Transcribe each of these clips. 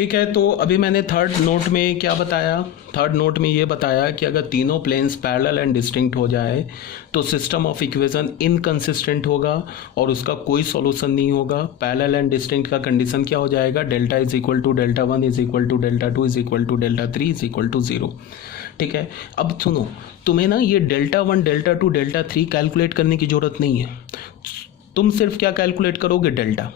ठीक है, तो अभी मैंने थर्ड नोट में क्या बताया, थर्ड नोट में ये बताया कि अगर तीनों प्लेन्स पैरेलल एंड डिस्टिंक्ट हो जाए तो सिस्टम ऑफ इक्वेशन इनकंसिस्टेंट होगा और उसका कोई सॉल्यूशन नहीं होगा। पैरेलल एंड डिस्टिंक्ट का कंडीशन क्या हो जाएगा, delta is equal to delta 1 is equal to delta 2 is equal to delta 3 is equal to 0। ठीक है, अब सुनो, तुम्हें ना ये डेल्टा 1 डेल्टा 2 डेल्टा 3 कैलकुलेट करने की ज़रूरत नहीं है। तुम सिर्फ क्या कैलकुलेट करोगे, डेल्टा।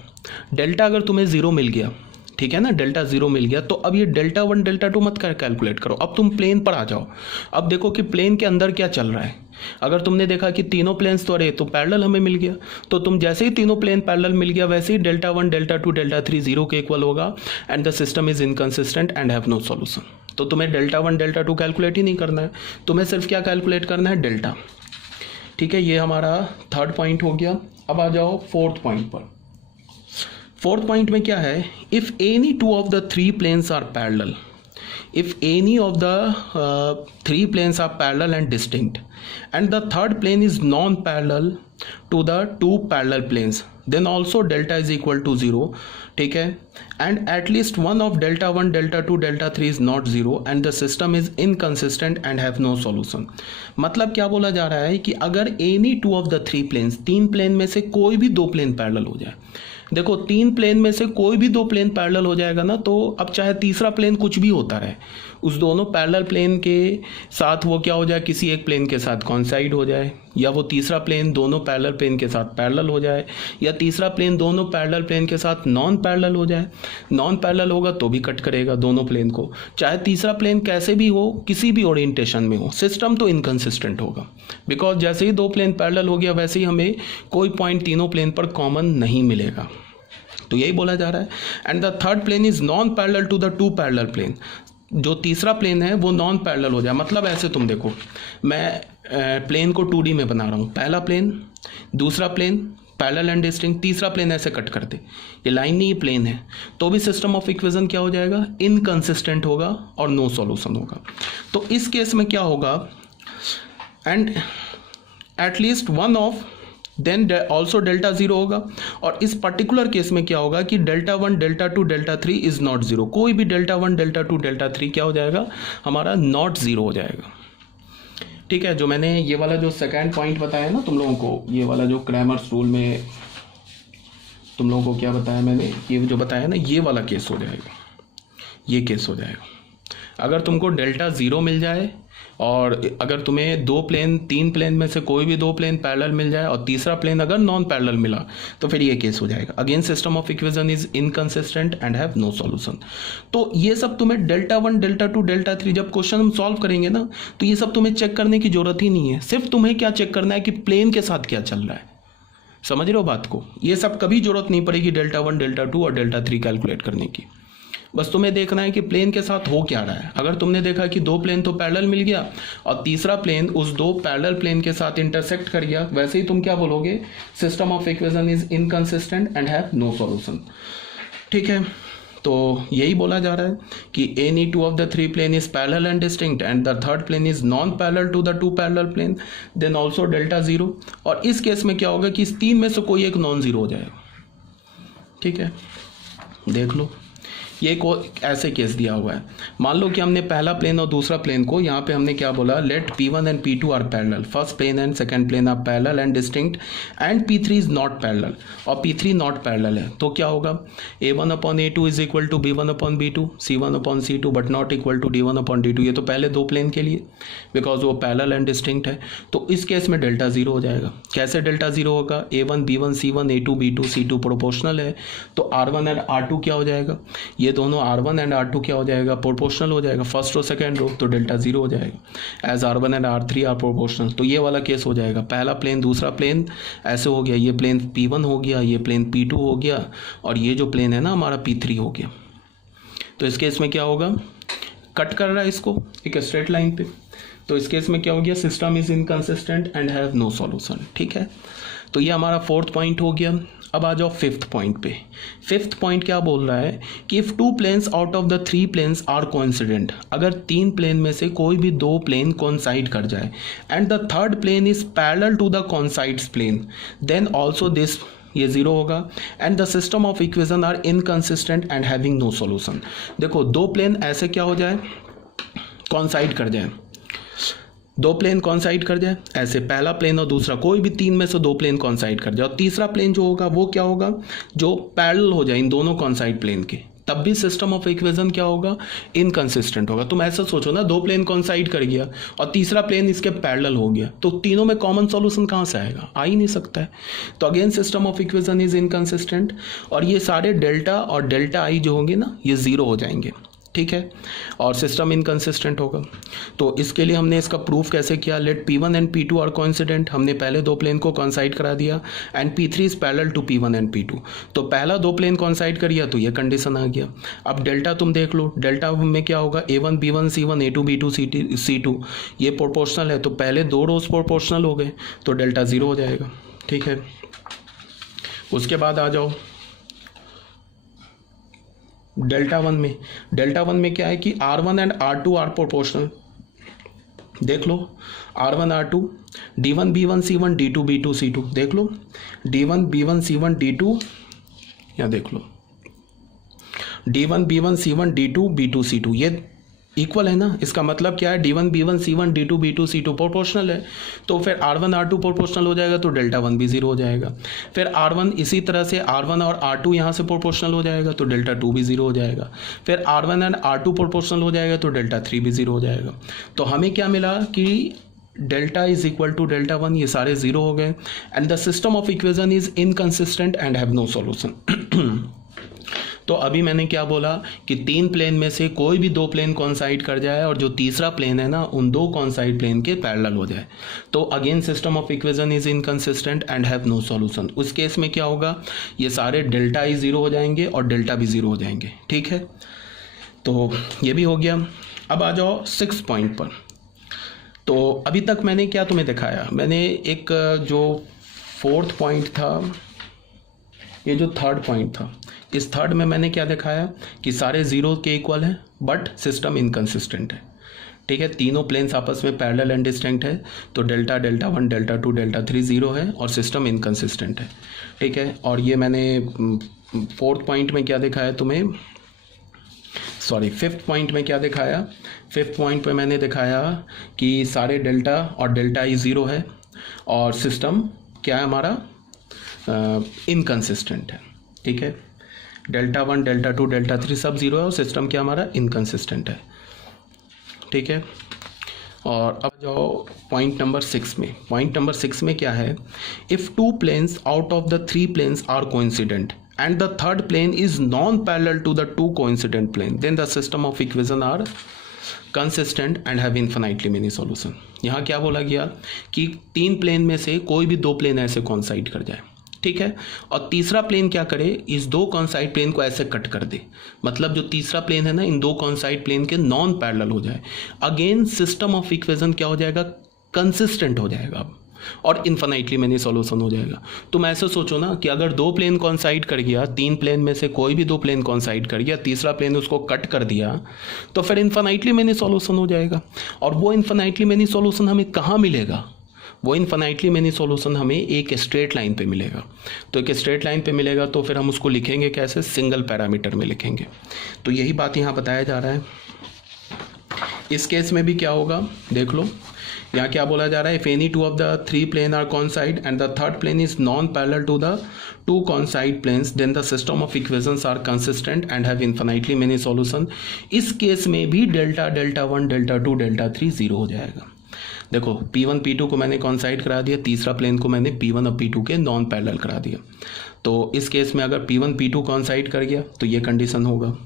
डेल्टा अगर तुम्हें 0 मिल गया, ठीक है ना, डेल्टा 0 मिल गया, तो अब ये डेल्टा 1 डेल्टा 2 मत कैलकुलेट करो। अब तुम प्लेन पर आ जाओ। अब देखो कि प्लेन के अंदर क्या चल रहा है। अगर तुमने देखा कि तीनों प्लेन्स तो अरे तो पैरेलल हमें मिल गया, तो तुम जैसे ही तीनों प्लेन पैरेलल मिल गया वैसे ही डेल्टा 1 डेल्टा 2 डेल्टा 3 0 के इक्वल होगा and the system is inconsistent and have no solution. तो तुम्हें डेल्टा 1 डेल्टा 2 कैलकुलेट ही नहीं करना है, तुम्हें सिर्फ क्या कैलकुलेट करना है, डेल्टा। ठीक है, ये हमारा थर्ड पॉइंट हो गया। अब आ जाओ फोर्थ पॉइंट पर। फोर्थ पॉइंट में क्या है, if any two of the three planes are parallel, if any of the three planes are parallel and distinct and the third plane is non-parallel to the two parallel planes, then also delta is equal to 0. ठीक है, and at least one of delta 1 delta 2 delta 3 is not 0 and the system is inconsistent and have no solution। मतलब क्या बोला जा रहा है कि अगर any two of the three planes, तीन प्लेन में से कोई भी दो प्लेन पैरेलल हो जाए, देखो तीन प्लेन में से कोई भी दो प्लेन पैरेलल हो जाएगा ना, तो अब चाहे तीसरा प्लेन कुछ भी होता रहे, उस दोनों पैरेलल प्लेन के साथ वो क्या हो जाए, किसी एक प्लेन के साथ कॉन्साइड हो जाए, या वो तीसरा प्लेन दोनों पैरेलल प्लेन के साथ पैरेलल हो जाए, या तीसरा प्लेन दोनों पैरेलल प्लेन के साथ नॉन पैरेलल हो जाए। नॉन पैरेलल होगा तो भी कट करेगा दोनों प्लेन को, चाहे तीसरा प्लेन कैसे भी हो, किसी भी ओरिएंटेशन में हो, सिस्टम तो इनकंसिस्टेंट होगा। बिकॉज जैसे ही दो प्लेन पैरेलल हो गया वैसे ही हमें कोई पॉइंट तीनों प्लेन पर कॉमन नहीं मिलेगा। तो यही बोला जा रहा है। And the third plane is non parallel to the two parallel plane, जो तीसरा प्लेन है वो नॉन पैरेलल हो जाए। मतलब ऐसे तुम देखो, मैं प्लेन को 2D में बना रहा हूँ, पहला प्लेन, दूसरा प्लेन पैरेलल एंड डिस्टिंक्ट, तीसरा प्लेन ऐसे कट कर दे, ये लाइन नहीं, ये प्लेन है, तो भी सिस्टम ऑफ इक्वेशन क्या हो जाएगा, इनकंसिस्टेंट होगा और नो सॉल्यूशन होगा। तो इस केस में क्या होगा, and at least one of then also delta 0 होगा। और इस पर्टिकुलर केस में क्या होगा कि delta 1 delta 2 delta 3 is not 0, कोई भी डेल्टा 1 डेल्टा 2 डेल्टा 3 क्या हो जाएगा, हमारा नॉट 0 हो जाएगा। ठीक है, जो मैंने ये वाला जो सेकेंड पॉइंट बताया ना तुम लोगों को, ये वाला जो क्रैमर्स रूल में तुम लोगों को क्या बताया मैंने, ये जो बताया ना, ये वाला केस हो जाएगा, ये केस हो जाएगा। अगर तुमको डेल्टा 0 मिल जाए और अगर तुम्हें दो प्लेन, तीन प्लेन में से कोई भी दो प्लेन पैरेलल मिल जाए और तीसरा प्लेन अगर नॉन पैरेलल मिला, तो फिर ये केस हो जाएगा, again system of equation is inconsistent and have no solution. तो ये सब तुम्हें डेल्टा 1 डेल्टा 2 डेल्टा 3 जब क्वेश्चन हम सॉल्व करेंगे ना, तो ये सब तुम्हें चेक करने की जरूरत ही नहीं है। सिर्फ तुम्हें क्या चेक करना है कि प्लेन के साथ क्या चल रहा है। समझ रहे हो बात को, ये सब कभी जरूरत नहीं पड़ेगी डेल्टा 1 डेल्टा 2 और डेल्टा 3 कैलकुलेट करने की। बस तुम्हें देखना है कि प्लेन के साथ हो क्या रहा है। अगर तुमने देखा कि दो प्लेन तो पैरेलल मिल गया और तीसरा प्लेन उस दो पैरेलल प्लेन के साथ इंटरसेक्ट कर गया, वैसे ही तुम क्या बोलोगे, system of equation is inconsistent and have no solution. ठीक है, तो यही बोला जा रहा है कि any two of the three plane is parallel and distinct and the third plane is non parallel to the two parallel plane, then also delta 0। और इस केस में क्या होगा कि इस तीन में से कोई एक नॉन 0 हो जाएगा। ठीक है, देख लो, ये को ऐसे केस दिया हुआ है। मान लो कि हमने पहला प्लेन और दूसरा प्लेन को, यहाँ पे हमने क्या बोला, let P1 and P2 are parallel, first plane and second plane are parallel and distinct and P3 is not parallel और P3 नॉट पैरेलल है। तो क्या होगा, A1/A2 is equal to B1/B2, C1/C2 but not equal to D1/D2। ये तो पहले दो plane के लिए, बिकॉज वो पैरेलल एंड डिस्टिंक्ट है। तो इस केस में डेल्टा 0 हो जाएगा। कैसे डेल्टा 0 होगा, A1 B1 C1 A2 B2 C2 proportional है, तो R1 एंड R2 क्या हो जाएगा, ये दोनों R1 एंड R2 क्या हो जाएगा, प्रोपोर्शनल हो जाएगा, फर्स्ट रो सेकंड रो, तो डेल्टा 0 हो जाएगा। As R1 and R3 are proportional, तो ये वाला केस हो जाएगा, पहला प्लेन दूसरा प्लेन ऐसे हो गया, ये प्लेन P1 हो गया, ये प्लेन P2 हो गया और ये जो प्लेन है ना हमारा P3 हो गया। तो इस केस में क्या होगा, कट कर रहा है इसको एक स्ट्रेट लाइन पे, तो इस केस में क्या हो गया, system is inconsistent and have no solution. ठीक है, तो ये हमारा फोर्थ पॉइंट हो गया। अब आ जाओ फिफ्थ पॉइंट पे। फिफ्थ पॉइंट क्या बोल रहा है कि if two planes out of the three planes are coincident, अगर तीन प्लेन में से कोई भी दो प्लेन कोइंसाइड कर जाए and the third plane is parallel to the coincides plane, then also this ये ज़ीरो होगा। And the system of equation are inconsistent and having no solution. देखो दो प्लेन ऐसे क्या हो जाए, कॉन्साइड कर जाए, दो प्लेन कॉन्साइड कर जाए ऐसे, पहला प्लेन और दूसरा, कोई भी तीन में से दो प्लेन कॉन्साइड कर जाए, और तीसरा प्लेन जो होगा वो क्या होगा, जो पैरेलल हो जाए इन दोनों कॉन्साइड प्लेन के, तब भी सिस्टम ऑफ इक्वेशन क्या होगा, इनकंसिस्टेंट होगा। तुम ऐसा सोचो ना, दो प्लेन कॉन्साइड कर गया और तीसरा प्लेन इसके पैरेलल हो गया, तो तीनों में कॉमन सॉल्यूशन कहाँ से आएगा, आ ही नहीं सकता है। तो again system of equation is inconsistent, और ये सारे डेल्टा और डेल्टा आई जो होंगे ना, ये ज़ीरो हो जाएंगे, ठीक है, और सिस्टम इनकंसिस्टेंट होगा। तो इसके लिए हमने इसका प्रूफ कैसे किया, late P1 and P2 are coincident, हमने पहले दो प्लेन को कॉन्साइड करा दिया, and P3 is parallel to P1 and P2, तो पहला दो प्लेन कॉन्साइड करिए तो ये कंडीशन आ गया। अब डेल्टा तुम देख लो, डेल्टा में क्या होगा, A1 B1 C1 A2 B2 C2, ये प्रोपोर्शनल है, तो पहले दो रोज प्रोपोर्शनल हो गए, तो डेल्टा ज़ीरो हो जाएगा, ठीक है। उसके बाद आ जाओ डेल्टा वन में, डेल्टा वन में क्या है कि R1 and R2 are proportional, देख लो R1 R2, D1 B1 C1 D2 B2 C2, देख लो D1 B1 C1 D2, या देख लो D1 B1 C1 D2 B2 C2, ये इक्वल है ना, इसका मतलब क्या है, D1 B1 C1 D2 B2 C2 proportional है, तो फिर R1 R2 प्रोपोर्शनल हो जाएगा, तो डेल्टा वन भी ज़ीरो हो जाएगा। फिर R1 इसी तरह से R1 और R2 यहाँ से प्रोपोर्शनल हो जाएगा, तो डेल्टा टू भी ज़ीरो हो जाएगा। फिर R1 एंड R2 प्रोपोर्शनल हो जाएगा, तो डेल्टा थ्री भी ज़ीरो हो जाएगा। तो हमें क्या मिला कि delta is equal to delta one, ये सारे ज़ीरो हो गए, and the system of equation is inconsistent and have no solution. तो अभी मैंने क्या बोला कि तीन प्लेन में से कोई भी दो प्लेन कॉन्साइड कर जाए और जो तीसरा प्लेन है ना उन दो कॉन्साइड प्लेन के पैरेलल हो जाए, तो again system of equation is inconsistent and have no solution. उस केस में क्या होगा, ये सारे डेल्टा ही ज़ीरो हो जाएंगे और डेल्टा भी ज़ीरो हो जाएंगे, ठीक है। तो ये भी हो गया। अब आ जाओ 6 पॉइंट पर। तो अभी तक मैंने क्या तुम्हें दिखाया, मैंने एक जो 4th पॉइंट था, ये जो 3rd पॉइंट था, इस 3rd में मैंने क्या दिखाया कि सारे ज़ीरो के इक्वल हैं बट सिस्टम इनकंसिस्टेंट है, ठीक है। तीनों प्लेन्स आपस में पैरेलल एंड डिस्टिंक्ट है, तो delta delta one delta two delta three zero है और सिस्टम इनकंसिस्टेंट है, ठीक है। और ये मैंने 4th पॉइंट में क्या दिखाया तुम्हें, सॉरी 5th पॉइंट में क्या दिखाया, 5th पॉइंट पे मैंने दिखाया कि सारे डेल्टा और डेल्टा ही ज़ीरो है और सिस्टम क्या है हमारा, इनकंसिस्टेंट है, ठीक है। Delta one delta two delta three सब ज़ीरो है और सिस्टम क्या हमारा इनकंसिस्टेंट है, ठीक है। और अब जाओ पॉइंट नंबर 6 में। पॉइंट नंबर 6 में क्या है, if two planes out of the 3 planes are coincident and the third plane is non-parallel to the two coincident plane, then the system of equation are consistent and have infinitely many solution। यहाँ क्या बोला गया कि तीन plane में से कोई भी दो प्लेन ऐसे कॉन्साइड कर जाए, ठीक है, और तीसरा प्लेन क्या करे, इस दो कॉन्साइड प्लेन को ऐसे कट कर दे, मतलब जो तीसरा प्लेन है ना इन दो कॉन्साइड प्लेन के नॉन पैरेलल हो जाए, अगेन सिस्टम ऑफ इक्वेशन क्या हो जाएगा, कंसिस्टेंट हो जाएगा और इन्फिनिटली मैनी सॉल्यूशन हो जाएगा। तुम ऐसे सोचो ना कि अगर दो प्लेन कॉन्साइड कर गया, तीन प्लेन में से कोई भी दो प्लेन कॉन्साइड कर गया, तीसरा प्लेन उसको कट कर दिया, तो फिर इन्फिनिटली मैनी सॉल्यूशन हो जाएगा। और वो इन्फिनिटली मैनी सॉल्यूशन हमें कहाँ मिलेगा, वो इन्फिनिटली मैनी सॉल्यूशन हमें एक स्ट्रेट लाइन पे मिलेगा। तो एक स्ट्रेट लाइन पे मिलेगा तो फिर हम उसको लिखेंगे कैसे, सिंगल पैरामीटर में लिखेंगे। तो यही बात यहाँ बताया जा रहा है। इस केस में भी क्या होगा देख लो, यहाँ क्या बोला जा रहा है, if any two of the 3 plane are coincide and the third plane is non parallel to the 2 coincide planes, then the system of equations are consistent and have infinitely many solution. इस case में भी delta delta one delta two delta three zero हो जाएगा। देखो P1 P2 को मैंने कॉन्साइड करा दिया, तीसरा प्लेन को मैंने P1 और P2 के नॉन पैरेलल करा दिया। तो इस केस में अगर P1 P2 कॉन्साइड कर गया तो ये कंडीशन होगा,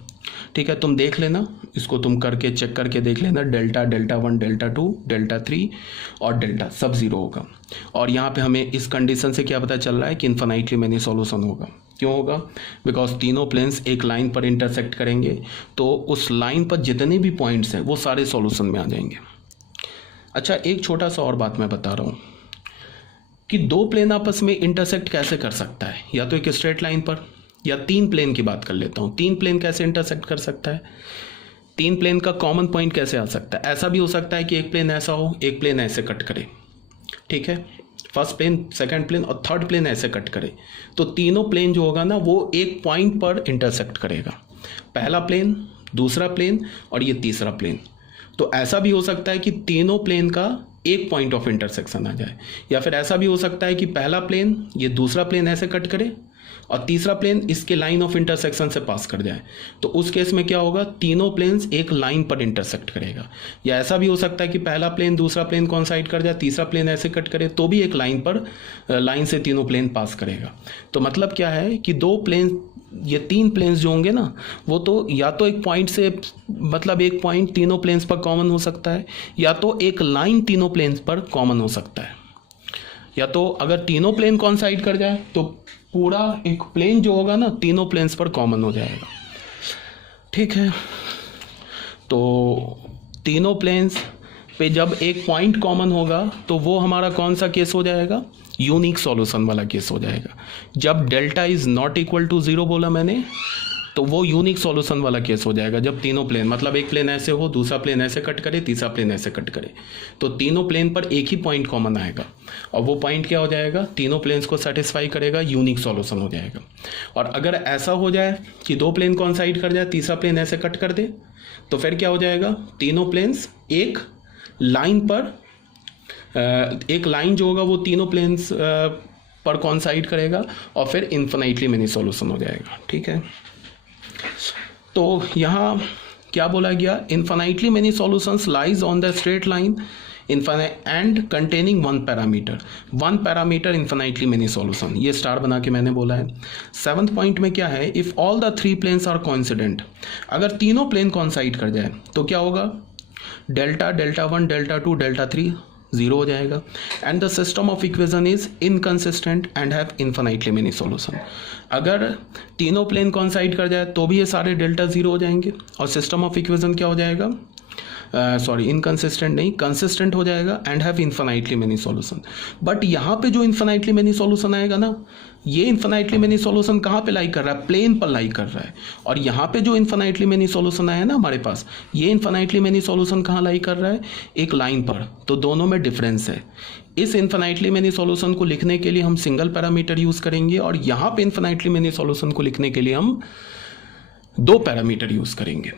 ठीक है। तुम देख लेना, इसको तुम करके चेक करके देख लेना, delta delta one delta two delta three और डेल्टा सब ज़ीरो होगा। और यहाँ पे हमें इस कंडीशन से क्या पता चल रहा है कि इन्फिनिटली मैनी सॉल्यूशन होगा। क्यों होगा, बिकॉज तीनों प्लेन्स एक लाइन पर इंटरसेक्ट करेंगे, तो उस लाइन पर जितने भी पॉइंट्स हैं वो सारे सॉल्यूशन में आ जाएंगे। अच्छा, एक छोटा सा और बात मैं बता रहा हूँ कि दो प्लेन आपस में इंटरसेक्ट कैसे कर सकता है, या तो एक स्ट्रेट लाइन पर, या तीन प्लेन की बात कर लेता हूँ। तीन प्लेन कैसे इंटरसेक्ट कर सकता है, तीन प्लेन का कॉमन पॉइंट कैसे आ सकता है। ऐसा भी हो सकता है कि एक प्लेन ऐसा हो, एक प्लेन ऐसे कट करे, ठीक है, फर्स्ट प्लेन, सेकंड प्लेन और थर्ड प्लेन ऐसे कट करे, तो तीनों प्लेन जो होगा ना वो एक पॉइंट पर इंटरसेक्ट करेगा, पहला प्लेन, दूसरा प्लेन और ये तीसरा प्लेन। तो ऐसा भी हो सकता है कि तीनों प्लेन का एक पॉइंट ऑफ इंटरसेक्शन आ जाए, या फिर ऐसा भी हो सकता है कि पहला प्लेन ये दूसरा प्लेन ऐसे कट करे और तीसरा प्लेन इसके लाइन ऑफ इंटरसेक्शन से पास कर जाए। तो उस केस में क्या होगा, तीनों प्लेन्स एक लाइन पर इंटरसेक्ट करेगा। या ऐसा भी हो सकता है कि पहला प्लेन दूसरा प्लेन कॉन्साइड कर जाए, तीसरा प्लेन ऐसे कट करे, तो भी एक लाइन पर लाइन से तीनों प्लेन पास करेगा। तो मतलब क्या है कि दो प्लेन, ये तीन प्लेन्स जो होंगे ना, वो तो या तो एक पॉइंट से, मतलब एक पॉइंट तीनों प्लेन्स पर कॉमन हो सकता है, या तो एक लाइन तीनों प्लेन्स पर कॉमन हो सकता है। या तो अगर तीनों प्लेन कॉन्साइड कर जाए तो पूरा एक प्लेन जो होगा ना तीनों प्लेन्स पर कॉमन हो जाएगा। ठीक है, तो तीनों प्लेन्स पे जब एक पॉइंट कॉमन होगा तो वो हमारा कौन सा केस हो जाएगा, यूनिक सॉल्यूशन वाला केस हो जाएगा। जब delta is not equal to 0 बोला मैंने, तो वो यूनिक सॉल्यूशन वाला केस हो जाएगा। जब तीनों प्लेन, मतलब एक प्लेन ऐसे हो, दूसरा प्लेन ऐसे कट करे, तीसरा प्लेन ऐसे कट करे, तो तीनों प्लेन पर एक ही पॉइंट कॉमन आएगा और वो पॉइंट क्या हो जाएगा, तीनों प्लेन्स को सेटिस्फाई करेगा, यूनिक सॉल्यूशन हो जाएगा। और अगर ऐसा हो जाए कि दो प्लेन कॉन्साइड कर जाए, तीसरा प्लेन ऐसे कट कर दे, तो फिर क्या हो जाएगा, तीनों प्लेन्स एक लाइन पर, एक लाइन जो होगा वो तीनों प्लेन्स पर कॉन्साइड करेगा और फिर इन्फिनिटली मेनी सॉल्यूशन हो जाएगा। ठीक है, तो यहाँ क्या बोला गया, infinitely many solutions lies on the straight line and containing one parameter infinitely many solution, ये स्टार बना के मैंने बोला है। 7th पॉइंट में क्या है, if all the 3 planes are coincident, अगर तीनों प्लेन कॉन्साइड कर जाए तो क्या होगा, डेल्टा 1 डेल्टा 2 डेल्टा 3 0 हो जाएगा। And the system of equation is inconsistent and have infinitely many solution. अगर तीनों प्लेन कॉन्साइड कर जाए तो भी ये सारे डेल्टा 0 हो जाएंगे और सिस्टम ऑफ इक्वेशन क्या हो जाएगा, इनकंसिस्टेंट नहीं, कंसिस्टेंट हो जाएगा and have infinitely many solution. But यहाँ पे जो इन्फिनिटली मेनी सॉल्यूशन आएगा ना, ये इन्फिनिटली मेनी सॉल्यूशन कहाँ पे लाई कर रहा है, प्लेन पर लाई कर रहा है। और यहाँ पे जो इन्फिनिटली मेनी सॉल्यूशन आया ना हमारे पास, ये इन्फिनिटली मेनी सॉल्यूशन कहाँ लाई कर रहा है, एक लाइन पर। तो दोनों में डिफरेंस है। इस इन्फिनिटली मेनी सॉल्यूशन को लिखने के लिए हम सिंगल पैरामीटर यूज करेंगे और यहाँ पे इन्फिनिटली मेनी सॉल्यूशन को लिखने के लिए हम 2 पैरामीटर यूज करेंगे।